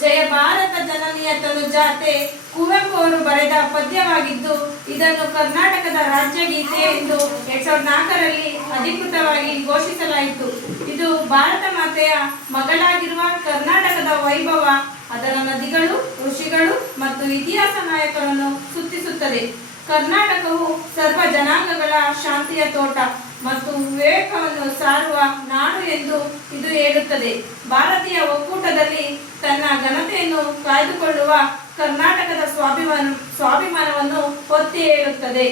ಜಯ ಭಾರತ ಜನನಿಯ ತನುಜಾತೆ ಕುವೆಂಪು ಅವರು ಬರೆದ ಪದ್ಯವಾಗಿದ್ದು ಇದನ್ನು ಕರ್ನಾಟಕದ ರಾಜ್ಯಗೀತೆ ಎಂದು 2004ರಲ್ಲಿ ಅಧಿಕೃತವಾಗಿ ಘೋಷಿಸಲಾಯಿತು. ಇದು ಭಾರತ ಮಾತೆಯ ಮಗಳಾಗಿರುವ ಕರ್ನಾಟಕದ ವೈಭವ, ಅದರ ನದಿಗಳು, ಋಷಿಗಳು ಮತ್ತು ಇತಿಹಾಸ ನಾಯಕರನ್ನು ಸುತ್ತಿಸುತ್ತದೆ. ಕರ್ನಾಟಕವು ಸರ್ವ ಜನಾಂಗಗಳ ಶಾಂತಿಯ ತೋಟ ಮತ್ತು ವಿವೇಕವನ್ನು ಸಾರುವ ನಾಡು ಎಂದು ಇದು ಹೇಳುತ್ತದೆ. ಭಾರತೀಯ ಒಕ್ಕೂಟದಲ್ಲಿ ತನ್ನ ಘನತೆಯನ್ನು ಕಾಯ್ದುಕೊಳ್ಳುವ ಕರ್ನಾಟಕದ ಸ್ವಾಭಿಮಾನವನ್ನು ಒತ್ತಿ ಹೇಳುತ್ತದೆ.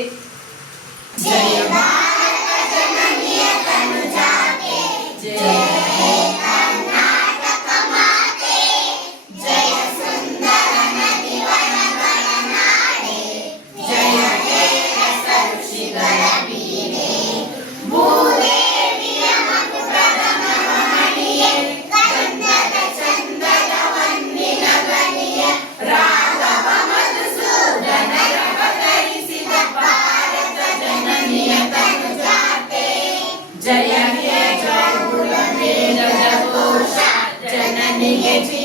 जय हे जय जननी